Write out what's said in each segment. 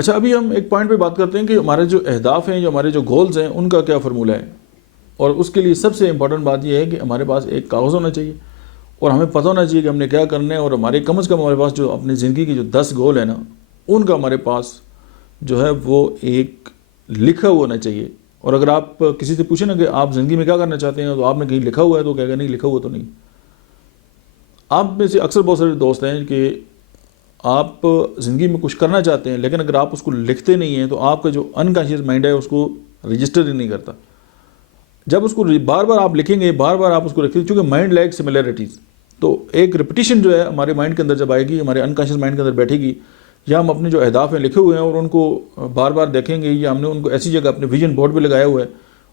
اچھا، ابھی ہم ایک پوائنٹ پہ بات کرتے ہیں کہ ہمارے جو اہداف ہیں، جو ہمارے جو گولز ہیں، ان کا کیا فارمولہ ہے. اور اس کے لیے سب سے امپورٹنٹ بات یہ ہے کہ ہمارے پاس ایک کاغذ ہونا چاہیے اور ہمیں پتہ ہونا چاہیے کہ ہم نے کیا کرنا ہے، اور ہمارے کم از کم ہمارے پاس جو اپنی زندگی کی جو 10 گول ہیں نا، ان کا ہمارے پاس جو ہے وہ ایک لکھا ہوا ہونا چاہیے. اور اگر آپ کسی سے پوچھیں نا کہ آپ زندگی میں کیا کرنا چاہتے ہیں، تو آپ نے کہیں لکھا ہوا ہے تو کہے گا نہیں، لکھا ہوا تو نہیں. آپ میں سے اکثر بہت سارے دوست ہیں کہ آپ زندگی میں کچھ کرنا چاہتے ہیں، لیکن اگر آپ اس کو لکھتے نہیں ہیں تو آپ کا جو انکانشیس مائنڈ ہے اس کو رجسٹر ہی نہیں کرتا. جب اس کو بار بار آپ لکھیں گے، بار بار آپ اس کو لکھیں گے، چونکہ مائنڈ لائک سملیرٹیز، تو ایک ریپٹیشن جو ہے ہمارے مائنڈ کے اندر جب آئے گی، ہمارے انکانشیس مائنڈ کے اندر بیٹھے گی، یا ہم اپنے جو اہداف ہیں لکھے ہوئے ہیں اور ان کو بار بار دیکھیں گے، یا ہم نے ان کو ایسی جگہ اپنے ویژن بورڈ پہ لگایا ہوا ہے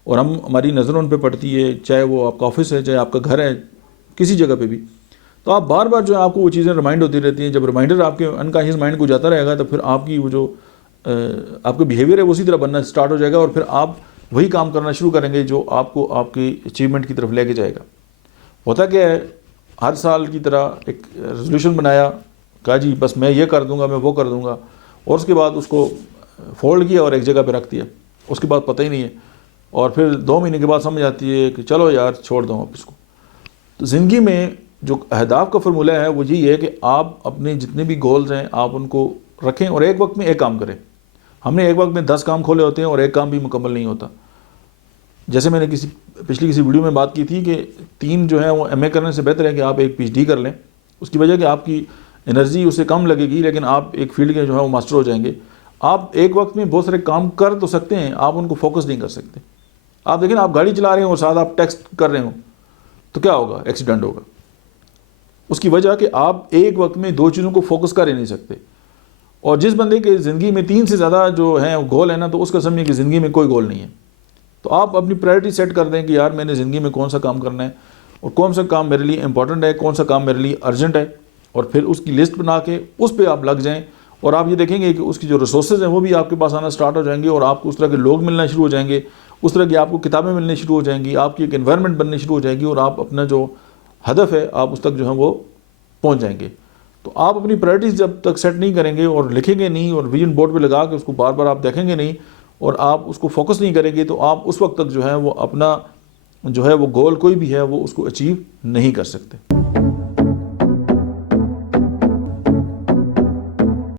اور ہماری نظر ان پہ پڑتی ہے، چاہے وہ آپ کا آفس ہے، چاہے آپ کا گھر ہے، کسی جگہ پہ بھی، تو آپ بار بار جو ہے آپ کو وہ چیزیں ریمائنڈ ہوتی رہتی ہیں. جب ریمائنڈر آپ کے انکانشیس مائنڈ کو جاتا رہے گا تو پھر آپ کی وہ جو آپ کا بیہیویئر ہے وہ اسی طرح بننا اسٹارٹ ہو جائے گا، اور پھر آپ وہی کام کرنا شروع کریں گے جو آپ کو آپ کی اچیومنٹ کی طرف لے کے جائے گا. ہوتا کیا ہے، ہر سال کی طرح ایک ریزولوشن بنایا، کہا جی بس میں یہ کر دوں گا، میں وہ کر دوں گا، اور اس کے بعد اس کو فولڈ کیا اور ایک جگہ پہ رکھ دیا. اس کے بعد پتہ ہی نہیں ہے، اور پھر 2 مہینے کے بعد سمجھ آتی ہے کہ چلو یار چھوڑ دو آپ اس کو. تو زندگی میں جو اہداف کا فارمولہ ہے وہ یہی ہے کہ آپ اپنے جتنے بھی گولز ہیں آپ ان کو رکھیں اور ایک وقت میں ایک کام کریں. ہم نے ایک وقت میں 10 کام کھولے ہوتے ہیں اور ایک کام بھی مکمل نہیں ہوتا. جیسے میں نے پچھلی کسی ویڈیو میں بات کی تھی کہ 3 جو ہیں وہ ایم اے کرنے سے بہتر ہے کہ آپ ایک پی ایچ ڈی کر لیں. اس کی وجہ کہ آپ کی انرجی اس سے کم لگے گی، لیکن آپ ایک فیلڈ کے جو ہے وہ ماسٹر ہو جائیں گے. آپ ایک وقت میں بہت سارے کام کر تو سکتے ہیں، آپ ان کو فوکس نہیں کر سکتے. آپ دیکھیں آپ گاڑی چلا رہے ہیں اور ساتھ آپ ٹیکسٹ کر رہے ہوں تو کیا ہوگا؟ ایکسیڈنٹ ہوگا. اس کی وجہ کہ آپ ایک وقت میں 2 چیزوں کو فوکس کر ہی نہیں سکتے. اور جس بندے کے زندگی میں 3 سے زیادہ جو ہیں گول ہیں نا، تو اس کا سمجھیں کہ زندگی میں کوئی گول نہیں ہے. تو آپ اپنی پرائرٹی سیٹ کر دیں کہ یار میں نے زندگی میں کون سا کام کرنا ہے اور کون سا کام میرے لیے امپورٹنٹ ہے، کون سا کام میرے لیے ارجنٹ ہے، اور پھر اس کی لسٹ بنا کے اس پہ آپ لگ جائیں. اور آپ یہ دیکھیں گے کہ اس کی جو ریسورسز ہیں وہ بھی آپ کے پاس آنا سٹارٹ ہو جائیں گے، اور آپ کو اس طرح کے لوگ ملنا شروع ہو جائیں گے، اس طرح کی آپ کو کتابیں ملنے شروع ہو جائیں گی، آپ کی ایک انوائرمنٹ بننی شروع ہو جائے گی، اور آپ اپنا جو ہدف ہے آپ اس تک جو ہے وہ پہنچ جائیں گے. تو آپ اپنی پرائرٹیز جب تک سیٹ نہیں کریں گے اور لکھیں گے نہیں اور ویژن بورڈ پہ لگا کے اس کو بار بار آپ دیکھیں گے نہیں اور آپ اس کو فوکس نہیں کریں گے، تو آپ اس وقت تک جو ہے وہ اپنا جو ہے وہ گول کوئی بھی ہے وہ اس کو اچیو نہیں کر سکتے.